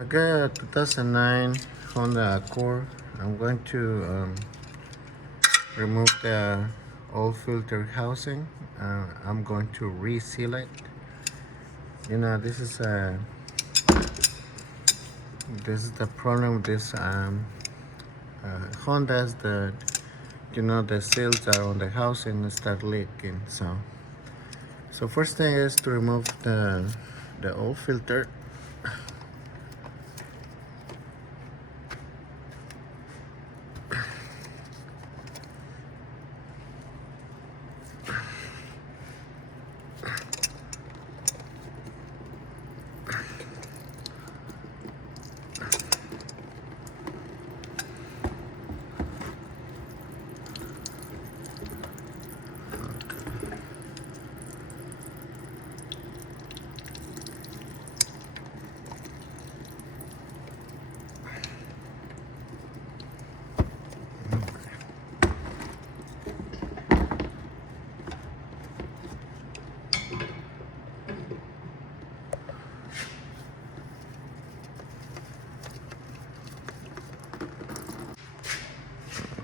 I got a 2009 Honda Accord. I'm going to remove the old filter housing. I'm going to reseal it. You know, this is the problem with this Hondas, that the seals are on the housing and start leaking. So first thing is to remove the old filter.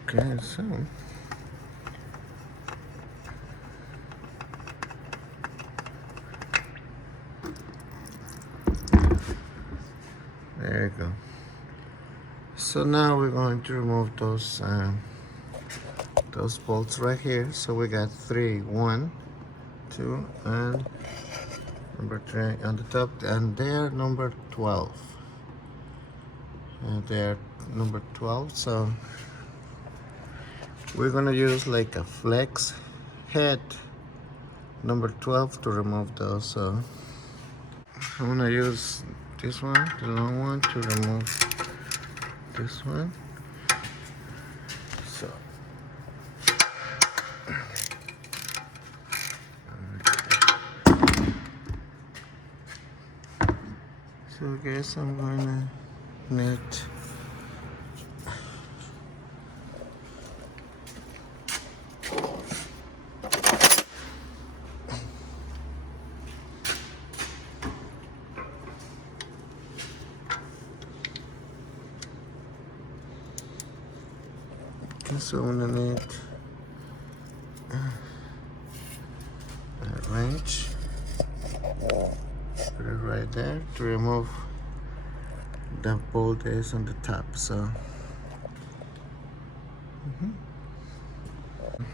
Okay, so there you go. So now we're going to remove those bolts right here. So we got 3, 1, 2, and number 3 on the top, and they're number 12. And they're number 12. So we're gonna use like a flex head number 12 to remove those. So I'm gonna use this one, the long one, to remove this one. So I guess I'm gonna need a wrench. Put it right there to remove the bolt is on the top. So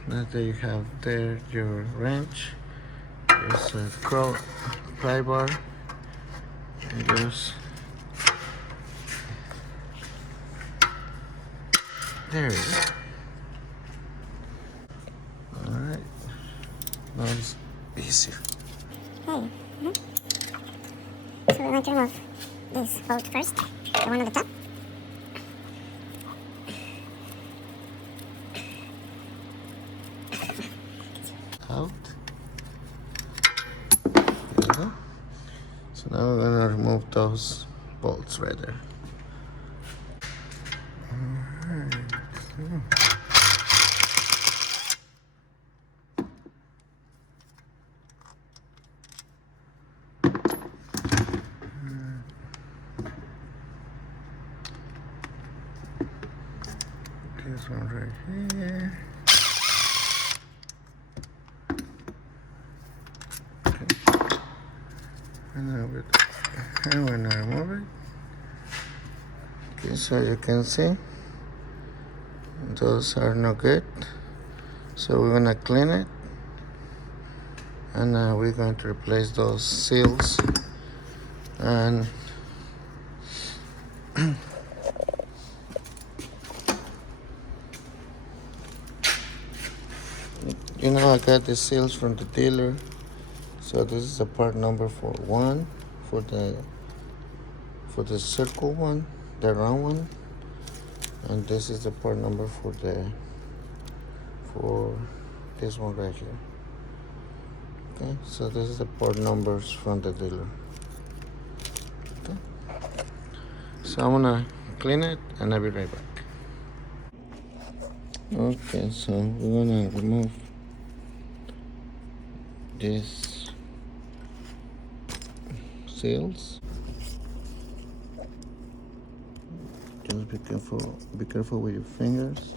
now that you have there your wrench, there's a pry bar, and just there it is. All right, now it's easier. Okay. So we're going to remove this bolt first, the one on the top. Out. There you go. So now we're gonna remove those bolts right there. Alright. This one right here. And when I remove it, okay, so you can see those are no good. So we're gonna clean it, and we're going to replace those seals. And I got the seals from the dealer. So this is the part number for 1 for the circle one, the round one, and this is the part number for this one right here. Okay, so this is the part numbers from the dealer. Okay, so I'm gonna clean it and I'll be right back. Okay, so we're gonna remove these seals. Be careful with your fingers.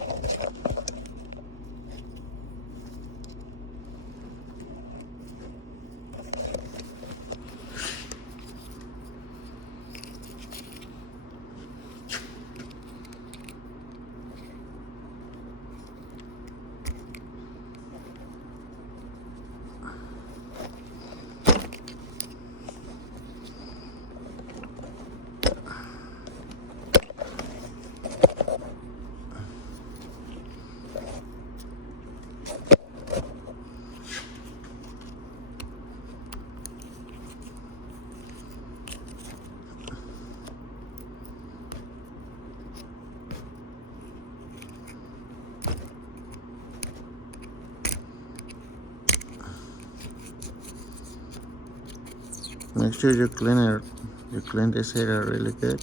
Make sure you clean this area really good.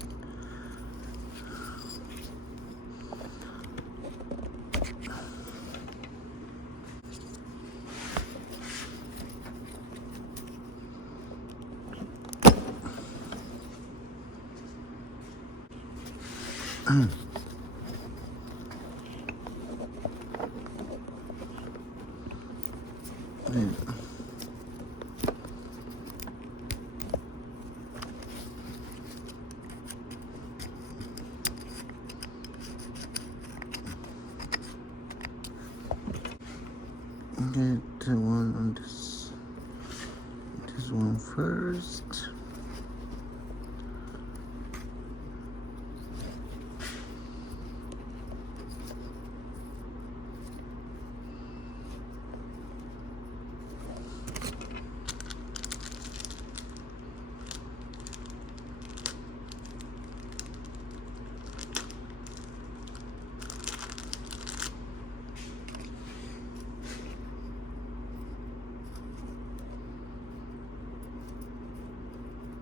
Okay, the one on this one first.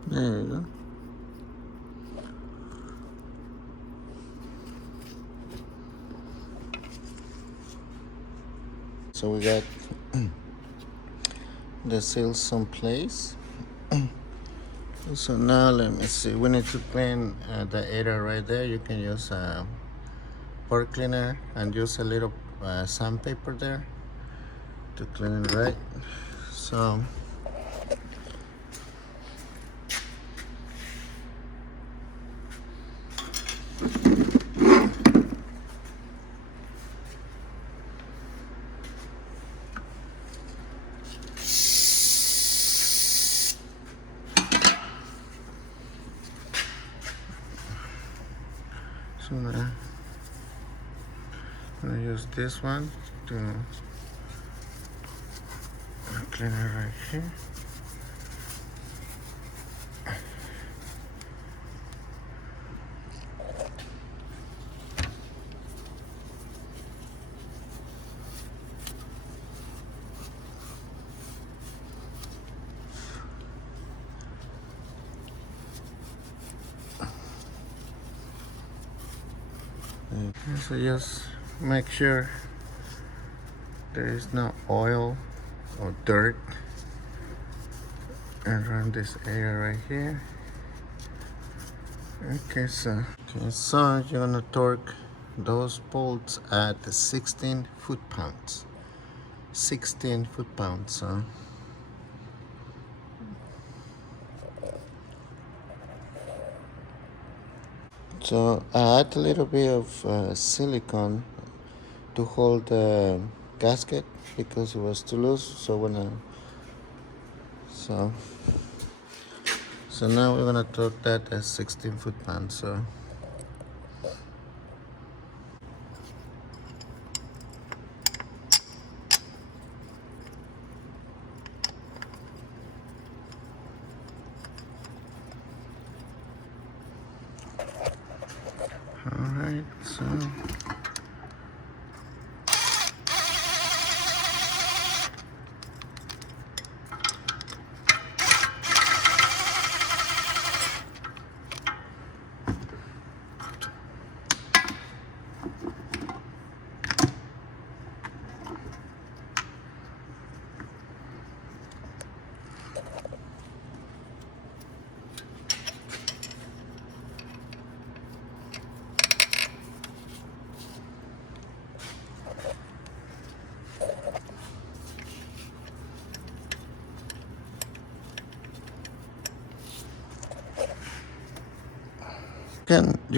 There you go. So we got the seals someplace. So now let me see. We need to clean the area right there. You can use a pore cleaner and use a little sandpaper there to clean it right. So I'm gonna use this one to clean it right here. So just make sure there is no oil or dirt around this area right here. Okay, so you're gonna torque those bolts at 16 foot-pounds. 16 foot-pounds. So I add a little bit of silicone to hold the gasket because it was too loose. So now we're gonna torque that at 16 foot-pounds. So all right, so.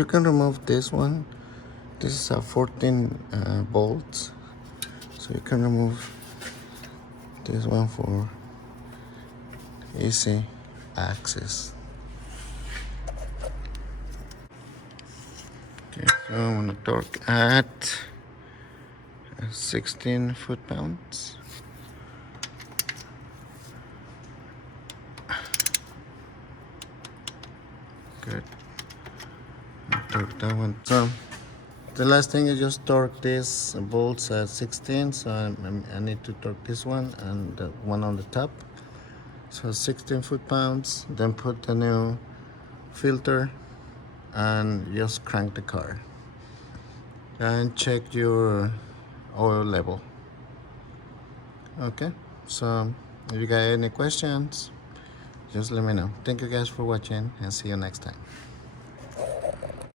can remove this one. This is a 14 bolts, so you can remove this one for easy access. Okay, so I'm gonna torque at 16 foot-pounds. Good. Torque that one. So the last thing is just torque this bolts at 16. So I need to torque this one and the one on the top. So 16 foot-pounds. Then put the new filter and just crank the car. And check your oil level. Okay. So if you got any questions, just let me know. Thank you guys for watching and see you next time.